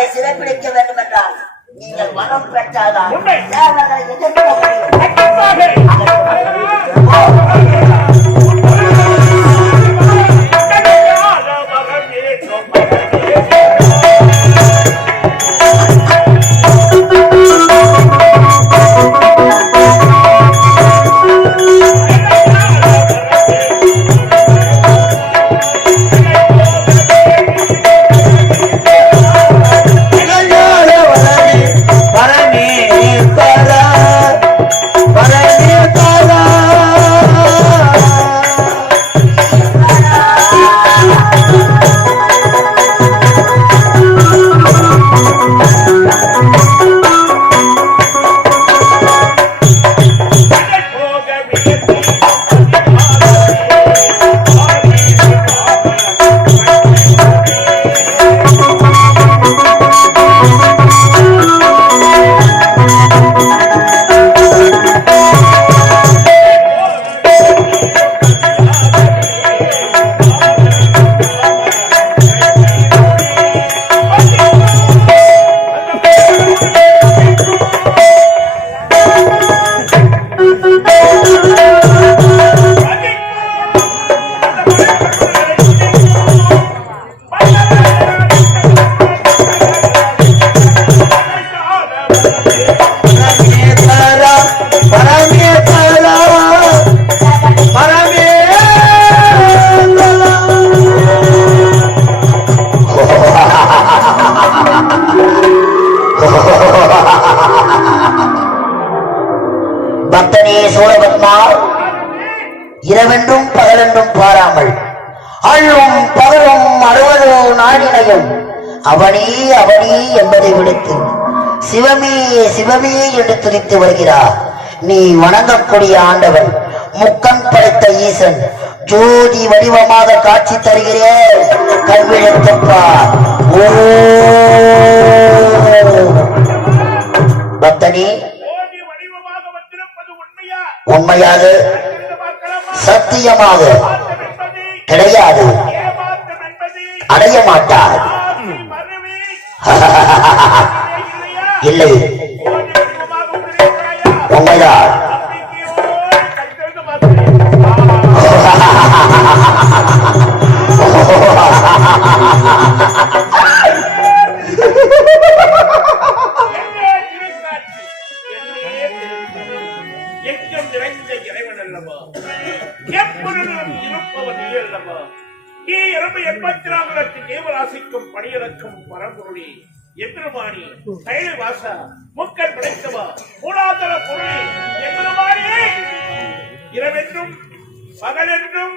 அவரை சிறைப்பிடிக்க வேண்டும் என்றால் நீங்கள் மனம் பெற்றால்தான் தேவர்களை எதிர்க்க பக்தனே சூரபத்மா, இரவென்றும் பகலென்றும் பாராமல் அள்ளும் பகலும் 60 நாடினையும் அவனே அவனே என்பதை விடுத்து சிவமே சிவமே என்று துதித்து வருகிறார். நீ வணங்கக்கூடிய ஆண்டவன் முக்கண் படைத்த ஈசன் ஜோதி வடிவமாக காட்சி தருகிறேன். கண்விழத்தப்பா. ஓ பக்தனே, உண்மையாக சத்தியமாக கிடையாது, அடைய மாட்டார். இல்லை, உண்மைதான். தேவராசிக்கும் பணியிறக்கும் பரம்பொருளி எம்பெருமானி கைலவாசா முக்கன் படைத்தவா மூலாதார பொருளி எம்பெருமானியே, இரவென்றும் பகலென்றும்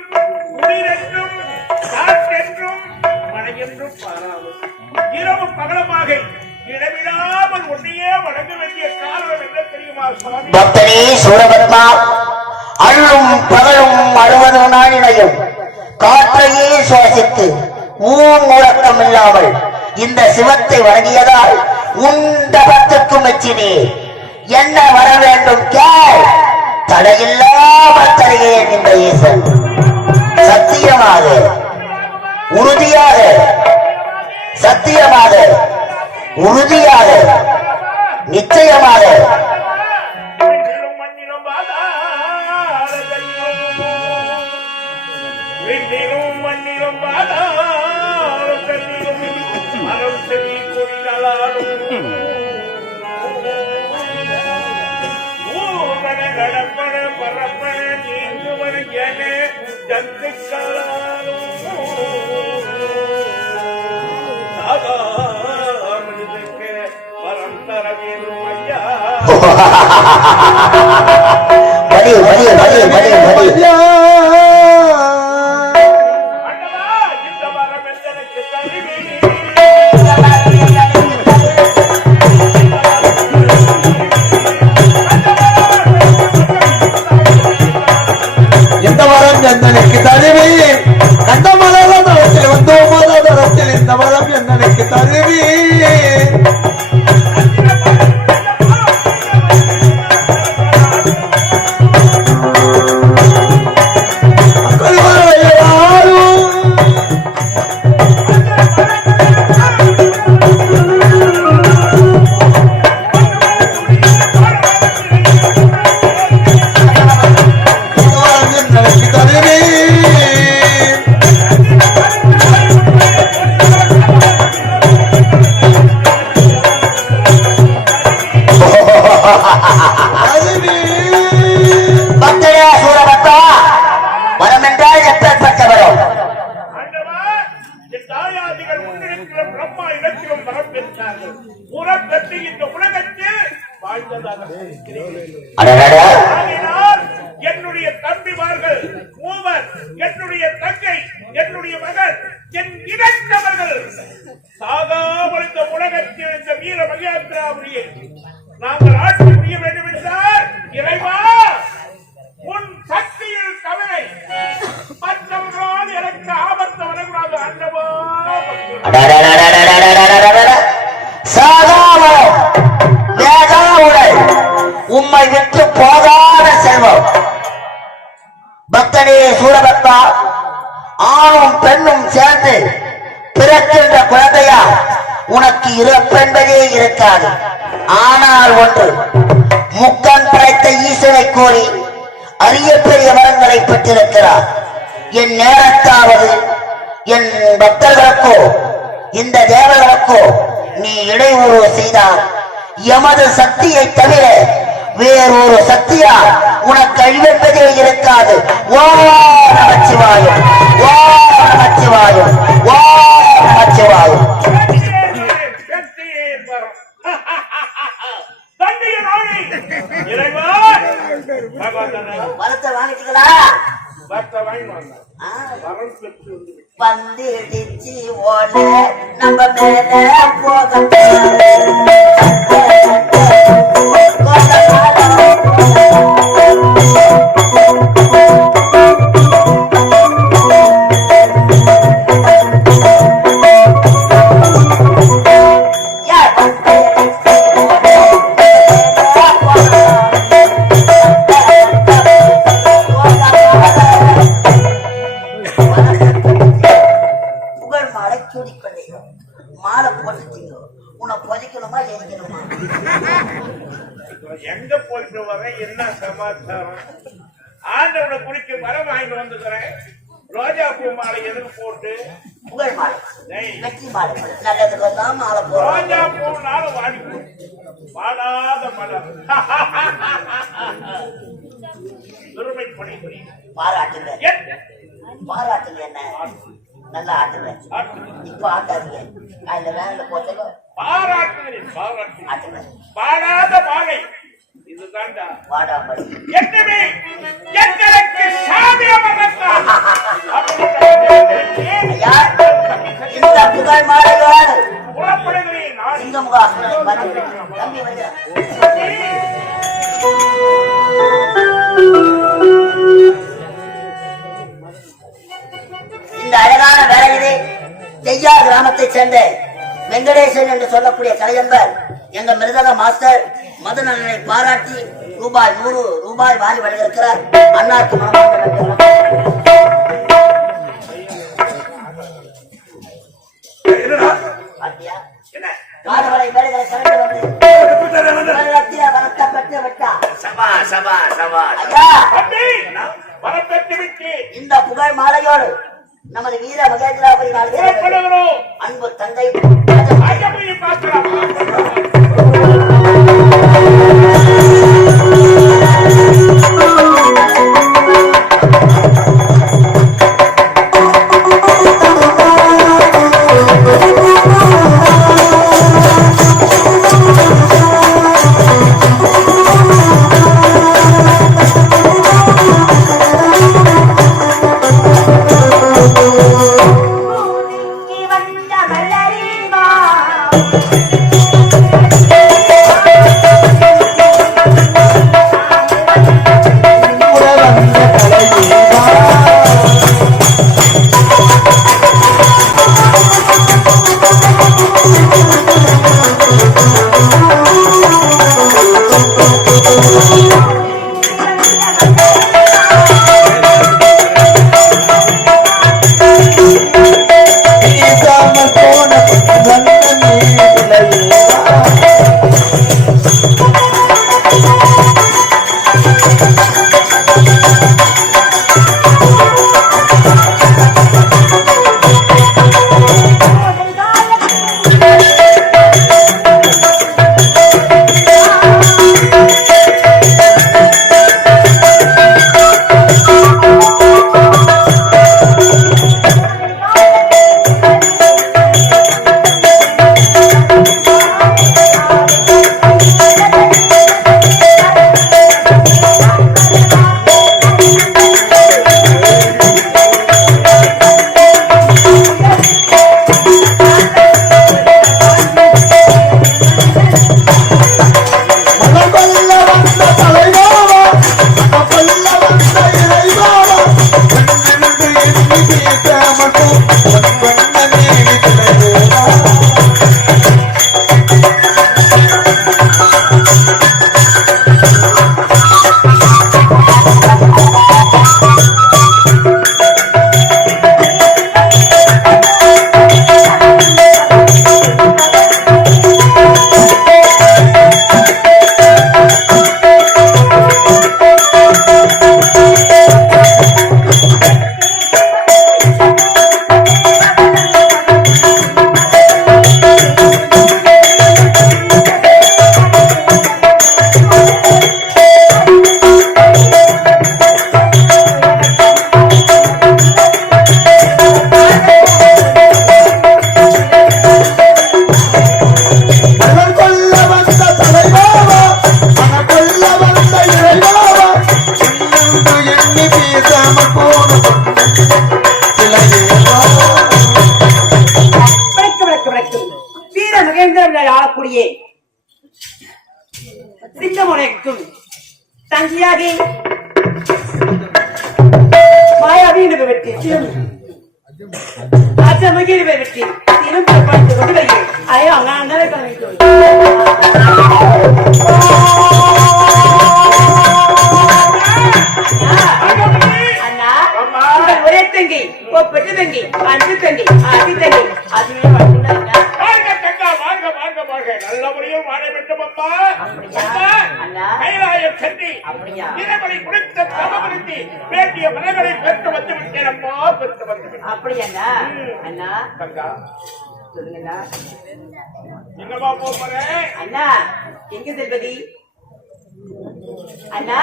உயிரென்றும் காற்றென்றும் மழையென்றும் பாராமல் இரவு பகலமாக இடமிடாமல் ஒன்றையே வணங்க வேண்டிய காரணம் என்ன தெரியுமா சுவாமி? பக்தனே சூரபத்மா, அள்ளும் பகலும் 60 நாளினையும் காற்றையே சுவாசித்து ஊமுழக்கம் இல்லாமல் இந்த சிவத்தை வணங்கியதால் உண்டபத்துக்கு மெச்சினே. என்ன வர வேண்டும் கேள், தடையில்லாமல் தருகிறேன் என்ற ஈசன். சத்தியமாக, உறுதியாக, சத்தியமாக, உறுதியாக, நிச்சயமாக பலி பலி பலி பலி பலி. இந்த வரம் என்னனுக்கு தருவி, கண்ட மலர தரத்தில் வந்தோ மலரத்தில் இந்த வரம் என்னனுக்கு தருவி. பெற்றார்கள். உரம் பெற்று இந்த உலகத்தில் வாழ்ந்ததாக என்னுடைய தம்பிமார்கள் மூவர், என்னுடைய தங்கை, என்னுடைய மகன், என் இணைந்தவர்கள் சாகாமல் இந்த உலகத்தில் இந்த வீர மகேந்திராபுரியை நாங்கள் ஆட்சி புரிய வேண்டும் என்றால் இறைவா உன் சக்தியில் தவிர மற்றவர்களால் எனக்கு ஆபத்து வரக்கூடாது. அண்டவா உம்மை விட்டு போகாத செல்வம் பக்தனே சூரபக்தா, ஆணும் பெண்ணும் சேர்ந்து பிறக்கின்ற குழந்தையா உனக்கு இறப்பென்பதே இருக்காது. ஆனால் ஒன்று, முக்கன் படைத்த ஈசனை கோரி அரிய பெரிய வரங்களை பெற்றிருக்கிறார். என் நேரத்தாவது என் பக்தர்களுக்கோ இந்த தேவர்களுக்கோ நீ இடையூறு செய்தால் எமது சக்தியை தவிர வேறொரு சக்தியா உனக்கு அழிவென்பதே இருக்காது. ஓ நமச்சிவாயம், ஓ நமச்சிவாயம், ஓ நமச்சிவாயம். வரத்தை வாங்கிட்டீங்களா? வந்துடுச்சு ஓட நம்ம மேல போக மாலை போட்டுட்டீங்க. உன்னை பொதிக்கணுமா எரிக்கணுமா? எங்க போயிட்டு வர என்ன சமாச்சாரம்? ஆண்டவனை குடிக்க மரம் வாங்கிட்டு வந்துக்கிறேன். ரோஜா பூ மாலை எதுக்கு போட்டு? புகழ் மாலை, வெற்றி மாலை, நல்லதுக்கு தான் மாலை போடுறோம். ரோஜா பூனாலும் வாடி வாடாத மலர். பெருமை பணி பாராட்டுங்க, பாராட்டுங்க. என்ன நல்லா ஆட்டுவேன். இப்ப ஆட்டாதீங்க. அதுல வேலை போச்சல பாராட்டுகிறேன். ஆட்டுவேன். பாடாத பாலை இதுதான்டா வாடாமடி. என்னமே எங்களுக்கு சாமி அமர்ந்தார். ஐயா, இந்த புகழ் மாலையோடு புறப்படுகிறேன். நான் சிங்க முகாசனம் தம்பி வந்து இந்த அழகான வேலையிலே தெய்யா கிராமத்தை சேர்ந்த வெங்கடேசன் என்று சொல்லக்கூடிய கலைஞர் எங்க மிருதக மாஸ்டர் மதனனை பாராட்டி ரூபாய் 100 வாரி வழங்கியிருக்கிறார். அண்ணாக்கு மாணவரை வேலைகளை கலந்து வந்து வரத்தப்பட்டு விட்டார். இந்த புகழ் மாலையோடு நமது வீர மகேந்திராபுரி அன்பு தந்தை வந்த மலரின் வீர மகேந்திரன் ஆளக்கூடிய சிங்கமுனைக்கும் தங்கியாகி மாயாவின் வெற்றி மகிழ்வை வெற்றி திரும்ப பார்த்து கொண்டு வருகிறேன். ஐயோ அங்கே ஒரே தங்கி பெற்ற தங்கி அஞ்சு தங்கி அதி தங்கி அதுவே பார்த்தீங்கன்னா நல்ல முறையில் வாழ வேண்டும் அம்மா. கைலாயம் சென்று இறைவனை குறித்த தவறுத்தி வேண்டிய மனங்களை பெற்று வந்து விட்டேன் அம்மா. பெற்று வந்து அப்படியா அண்ணா? தங்கா சொல்லுங்கண்ணா. என்னவா போறேன் அண்ணா? எங்க செல்வதி அண்ணா?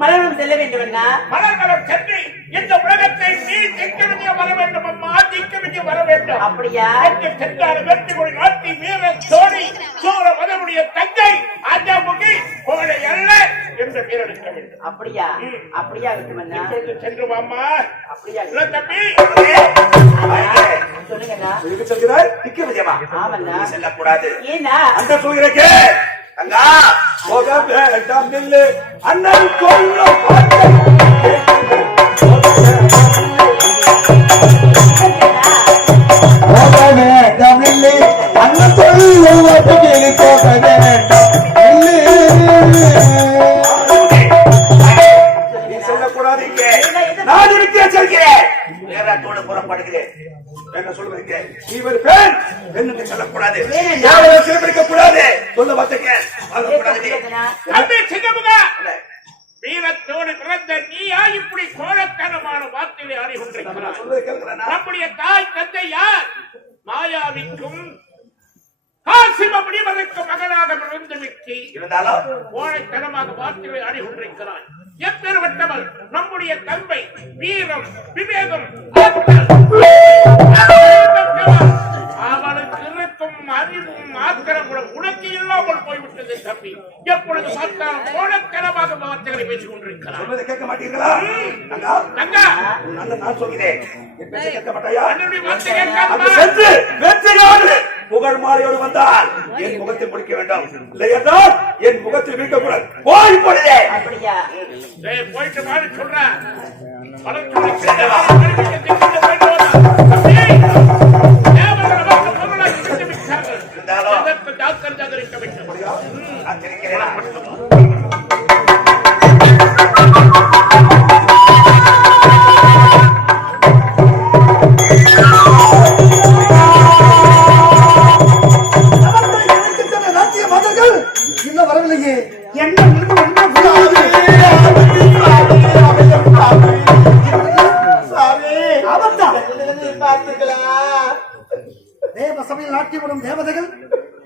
மலரும் செல்ல வேண்டும் அண்ணா. மலர்களும் சென்று இந்த உலகத்தை நீ திக்க வர வேண்டும் அம்மா. திக்க வர வேண்டும். அப்படியா? சென்றால் வெற்றி மொழி நாட்டி வீர சோழி சோழ மதமுடைய தங்கை ஆஜாமுகி கோழை அல்ல என்று பேரெடுக்க வேண்டும். அப்படியா? அப்படியா வேண்டும் அண்ணா. சென்று வாம்மா. அப்படியா தம்பி சொல்லுங்கண்ணா. செல்கிறாய் நிக்க விஜயமா ஆமண்ணா. செல்லக்கூடாது. ஏன்னா அந்த சொல்கிறே அங்கா போக வேண்டாம் நில்லு அண்ணன் சொல்ல போக வேண்டாம் நில்லு அண்ணன் சொல்ல கேள்வி போக வேண்டாம் நீ சொல்லக்கூடாது. இங்கே நான் இருக்கே சொல்கிறேன். நேரத்தோடு புறப்படுகிறேன். என்ன சொல்லுவீங்க? நீ ஒரு பெண் பெண்ணுக்கு சொல்லக்கூடாது. யாரும் சிறப்பிக்க கூடாது. சொல்ல வார்த்தைக்கு வீரத்தோடு பிறந்த நீயா இப்படி கோலத்தனமான வார்த்தையை அறிகின்றார். நம்முடைய தாய் தந்தை யார்? மாயாவிக்கும் காசிம முடிவதற்கும் மகனாக பிறந்து விட்டு இருந்தாலும் கோழைத்தனமாக வார்த்தையை அறிகின்றார். எப்பேற்பட்டவள் நம்முடைய தந்தை வீரம் விவேகம் அவளுக்கு இருக்கும் அறிவும் ஆத்திரங்களும் உனக்கு இல்லாமல் போய்விட்டது தம்பி. எப்பொழுது பார்த்தாலும் கோலத்தனமாக வார்த்தைகளை பேசிக் கொண்டிருக்கிறார். கேட்க மாட்டீங்களா? நான் சொல்கிறேன். கேட்க மாட்டாயா? புகழ் மாலையோடு வந்தால் என் முகத்தில் முடிக்க வேண்டும். இல்லையென்றால் என் முகத்தில் வீழ்க்கக்கூடாது. போய் போடுதே. அப்படியா? போயிட்டு மாறி சொல்றேன். இன்னும் வரவில்லையே. என்ன தேவ சபையில் நாட்டிவிடும் தேவதைகள்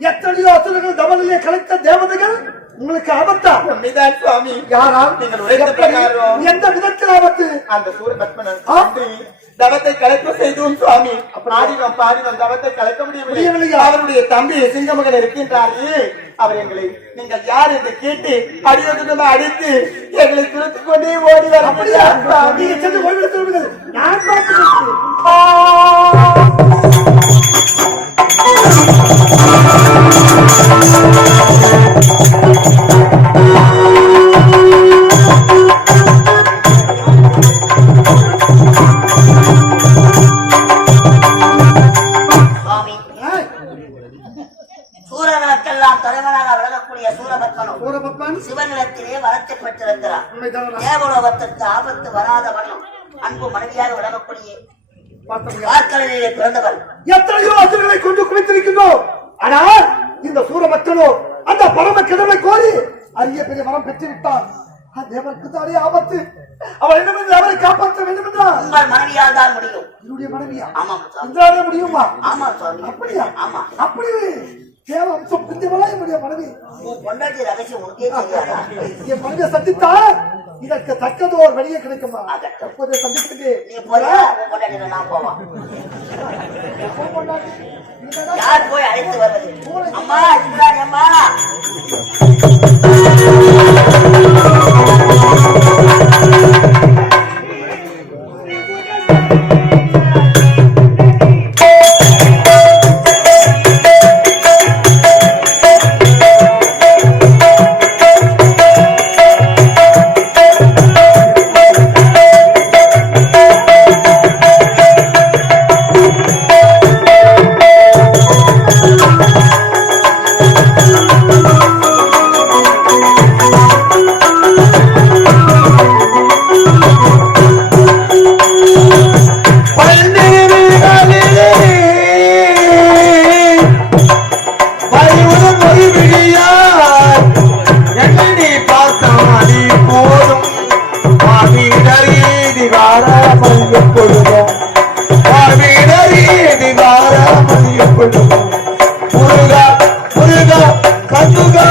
எத்தனையோ அசுரர்கள் தவறிலே கலைத்த தேவதைகள் உங்களுக்கு ஆபத்தா? சுவாமி யாரால்? நீங்கள் எந்த விதத்தில் ஆபத்து? அந்த சூரபத்மன் தவத்தை கலைக்க செய்தோம் சுவாமி. பாடினோம் தவத்தை கலைக்க முடியவில்லை. அவருடைய தம்பி சிங்கமகன் இருக்கின்றாரே, அவர் எங்களை நீங்கள் யார் என்று கேட்டு அடியோடு அடித்து எங்களை துரத்துக் கொண்டே ஓடி வர. அப்படியா? நீங்க சென்று ஓய்வெடுத்து நான் பார்த்து தலைவனாக விளங்கக்கூடிய சூரபத்மன் சிவனிடத்திலே வரத்தை பெற்றிருக்கிறார். தேவலோகத்திற்கு ஆபத்து வராத வண்ணம் அன்பு மனைவியாக விளங்கக்கூடிய வார்க்கலையிலே பிறந்தவர். எத்தனையோ அசுரர்களை கொண்டு குவித்திருக்கின்றோம். ஆனால் இந்த சூரபத்மனோ அந்த பரம கிழமை கோரி அரிய பெரிய வரம் பெற்றுவிட்டார். தேவனுக்கு தானே ஆபத்து. அவள் என்னவென்று அவரை காப்பாற்ற வேண்டும் என்றால் உங்கள் மனைவியால் தான் முடியும். என்னுடைய மனைவியா? ஆமாம். இன்றாலே முடியுமா? ஆமா சுவாமி. அப்படியா? ஆமா. அப்படி தேவம்சம் பிரிந்தவளா என்னுடைய மனைவி? உன் பொண்டாட்டி ரகசியம் உனக்கே தெரியாதா? என் மனைவியை சந்தித்தா இதற்கு தக்கது ஒரு வழியை கிடைக்குமா? அப்போதை சந்தித்துட்டு நீ போறியா? உன் பொண்டாட்டி நான் போவான். யார் போய் அழைத்து வருவது? அம்மா இந்தாடி அம்மா. முருகா கண்டுகா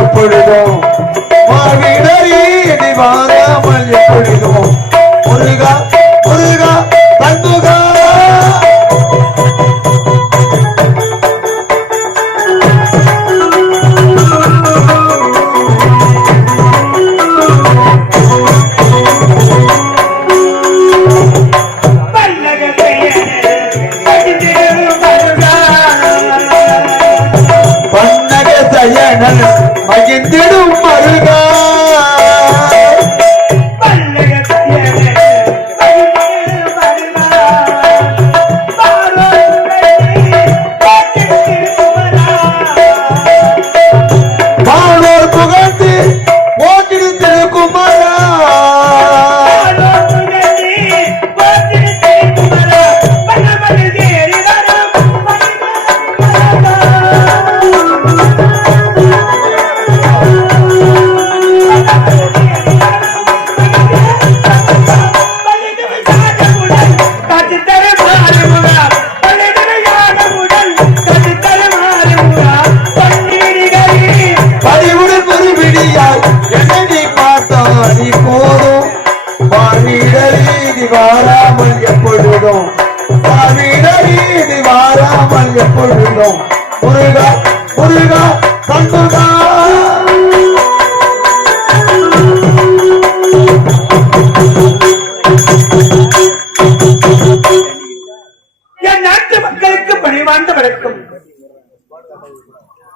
எப்பொழுதும் மாவிடரீதி வாராமல் எப்பொழுதும் முருகா முருகா கண்டுகா மகிழ்ந்திடும் மருகா வாராமல் எப்பொழுதும் வாராமல் எப்பொழுதும் முருகா முருகா கண்டுகா என் நாட்டு மக்களுக்கு பணிவார்ந்த வணக்கம்.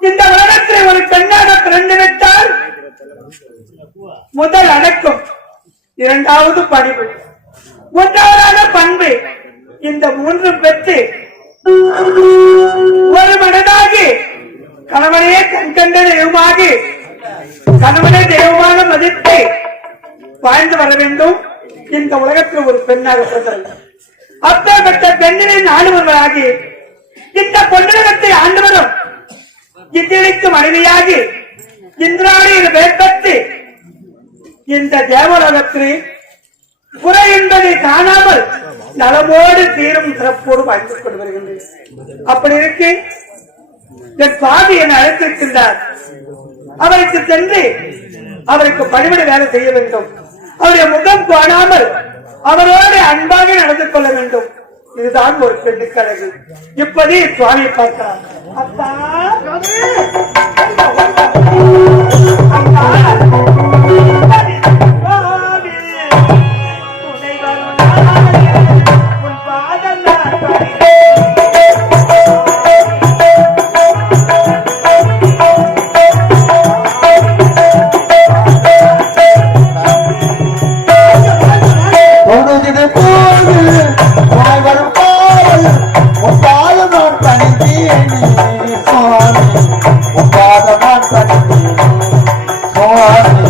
இந்த உலகத்தில் ஒரு பெண்ணாக பிறந்துவிட்டால் முதல் அடக்கம், இரண்டாவது பணிவு, மூன்றாவதாக பண்பு. இந்த மூன்று பெற்று ஒரு மனதாகி கணவனையே கண்கண்ட தெய்வமாகி கணவனை தெய்வமாக மதித்து வாழ்ந்து வர வேண்டும். இந்த உலகத்தில் ஒரு பெண்ணாக பிறந்தது. அப்பேற்பட்ட பெண்ணின் ஆண்டவர்களாகி இந்த பொன்னுலகத்தை ஆண்டவரும் இந்தியனுக்கு மனைவியாகி இந்திராணி வேற்பட்டு இந்த தேவலோகத்தில் குறை என்பதை காணாமல் நலமோடு தீரும் சிறப்போடு வாழ்ந்து கொண்டு வருகின்றேன். அப்படி இருக்கு என் சுவாமி என்னை அழைத்திருக்கின்றார். அவருக்கு சென்று அவருக்கு பணிவிட வேலை செய்ய வேண்டும். அவருடைய முகம் காணாமல் அவரோடு அன்பாக நடந்து கொள்ள வேண்டும். இதுதான் ஒரு பெண்ணுக்கு அழகு. இப்போதே சுவாமியை பார்க்கலாம். அப்பா Oh,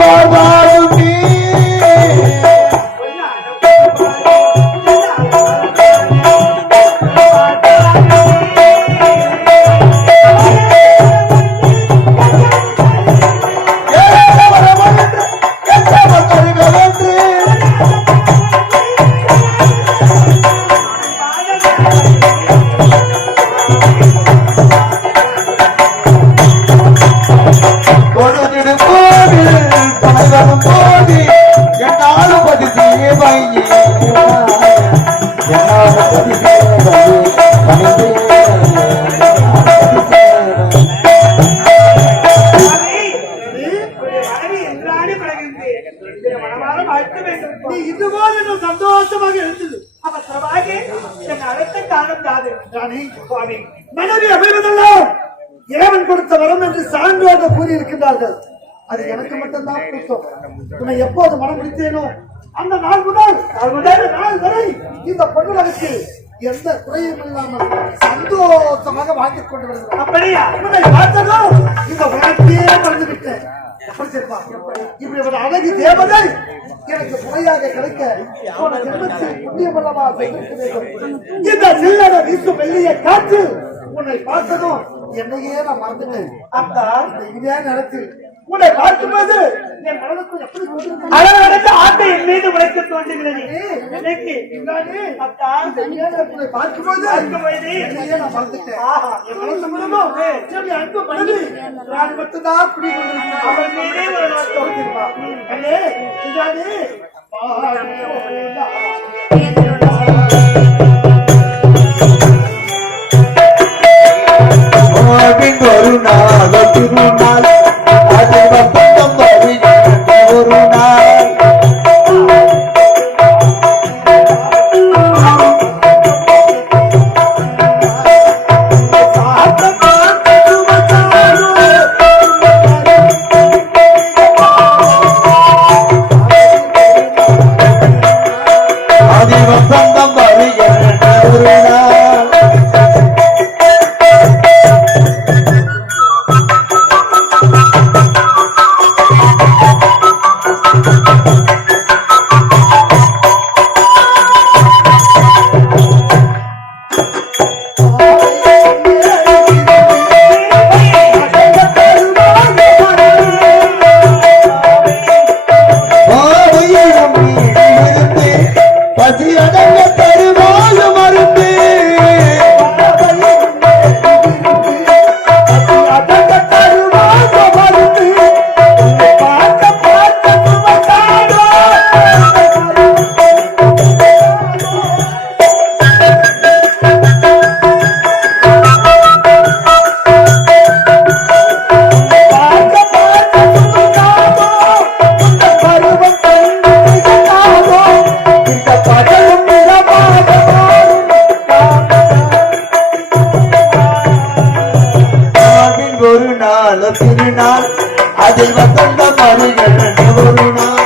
வாழும் நீ நீ இதுபோல் இன்னும் சந்தோஷமாக இருந்தது அவசரமாக என் அழைத்த காரணம் யாது ராணி சுவாமி மனைவி அமைவதெல்லாம் இறைவன் கொடுத்த வரம் என்று சான்றோடு கூறியிருக்கின்றார்கள் அது எனக்கு மட்டும்தான் புத்தம் உன்னை எப்போது மனம் முடித்தேனோ அந்த நாள் முதல் நாள் வரை இந்த பொன்னுலகத்தில் எந்த குறையும் இல்லாமல் சந்தோஷமாக வாழ்ந்து கொண்டு வருகிறோம் அப்படியா உன்னை பார்த்ததும் இந்த வாழ்க்கையே மறந்து விட்டேன் இப்படி ஒரு அழகு தேவதை எனக்கு முறையாக கிடைக்க போன ஜென்மத்தில் புண்ணியமல்லவா செய்திருக்க வேண்டும். இந்த சில்லறை வீசும் வெள்ளிய காற்று உன்னை பார்த்ததும் என்னையே நான் மறந்துட்டேன். அக்கா இந்த இதே நேரத்தில் உன்னை பார்க்கும்போது என் மனதுக்கு எப்படி அளவடைந்த ஆட்டை என் மீது உழைக்க தோன்றுகிறது. அக்கா உன்னை பார்க்கும்போது என்னையே நான் மறந்துட்டேன். என் மனசு மூலமும் என்னுடைய அன்பு மனைவி நான் மட்டும்தான் குடிக்கொண்டிருக்கிறேன். அவன் மீதே ஒரு நாள் தோன்றிருப்பான். ஒரு நாள் திருநாள் அது வசந்தம் வருகின்ற ஒரு நாள் அது வசந்தம் வருகின்ற ஒரு நாள் திருநாள் அதில் வசந்த மருகள் ஒரு நாள்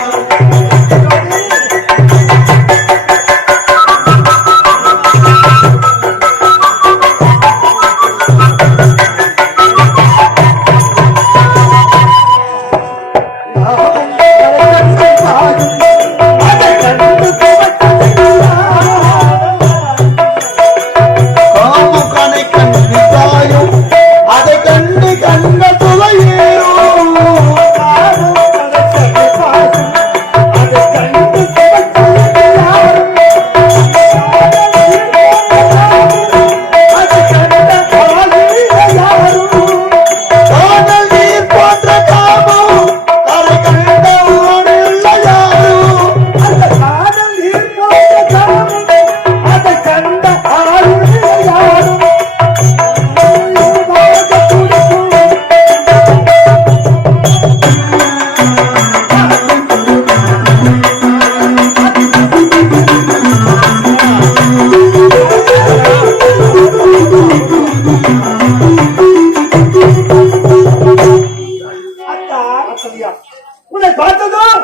உன்னை பார்த்ததும்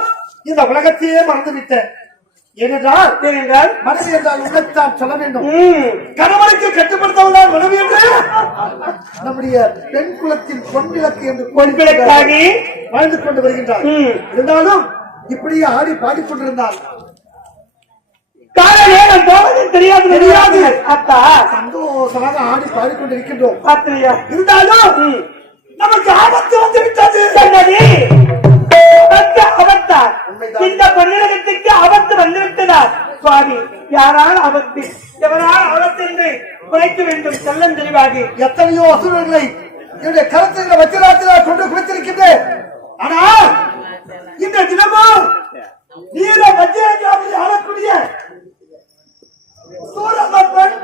இந்த உலகத்தையே மறந்து விட்டேன். ஏனென்றால் மனைவி என்றால் உண்மைத்தான் சொல்ல வேண்டும். கணவனுக்கு கட்டுப்படுத்தவர்கள் மனைவி என்று நம்முடைய பெண் குலத்தின் பொன்விளக்கு என்று பொன்விளக்காக வாழ்ந்து கொண்டு வருகின்றார். இருந்தாலும் இப்படியே ஆடி பாடிக்கொண்டிருந்தால் நேரம் போவது தெரியாது. அத்தா சந்தோஷமாக ஆடி பாடிக்கொண்டிருக்கின்றோம். பாத்திரியா இருந்தாலும் நமக்கு ஆபத்து வந்து விட்டது. ஆபத்தா இந்த பொன்னிலகத்துக்கு ஆபத்து வந்துவிட்டதா சுவாமி? யாரால் ஆபத்து, எவரால் ஆபத்து என்று குறைக்க வேண்டும். செல்லம் தெளிவாக எத்தனையோ அசுரர்களை என்னுடைய கருத்துக்களை வச்சிராத்திரால் கொண்டு குளித்திருக்கின்றேன். ஆனால் இந்த தினமும் நீர மத்தியாவில் ஆளக்கூடிய சூரமப்பன்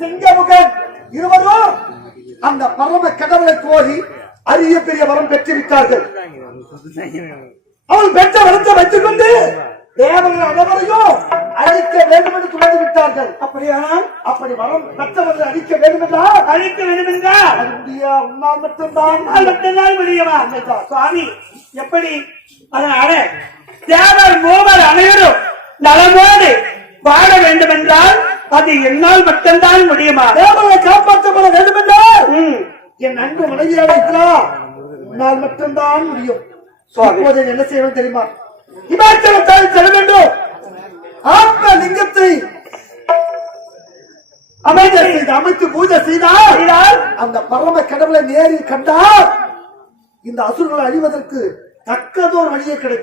சிங்கமுகன் இருவரும் அந்த பரம கடவுளை கோரி அரிய பெரிய வரம் பெற்றுவிட்டார்கள். அவள் பெற்ற வரத்தை வைத்துக் கொண்டு தேவர்கள் அனைவரையும் அழிக்க வேண்டும் என்று துணிந்து விட்டார்கள். அப்படியானால் அப்படி வரம் பெற்றவர்கள் அழிக்க வேண்டும் என்றால் அது முடியா உன்னால் மட்டும்தான் முடியுமா சுவாமி? எப்படி? அதனால தேவர் மூவர் அனைவரும் நலமோடு வாழ வேண்டும் என்றால் அது என்னால் மட்டும்தான் முடியுமா? தேவர்களை காப்பாற்றப்பட வேண்டும் என்றால் என் அன்பு மனைவியை அழைக்கிறார். உன்னால் மட்டும்தான் முடியும். இப்போது என்ன செய்யணும் தெரியுமா? இமாச்சலத்தில் செல்ல வேண்டும். ஆத்ம லிங்கத்தை அமைத்து பூஜை செய்தால் அந்த பரம கடவுளை நேரில் கண்டால் இந்த அசுரங்களை அழிவதற்கு தக்கதோர் வழியே கிடைக்கும்.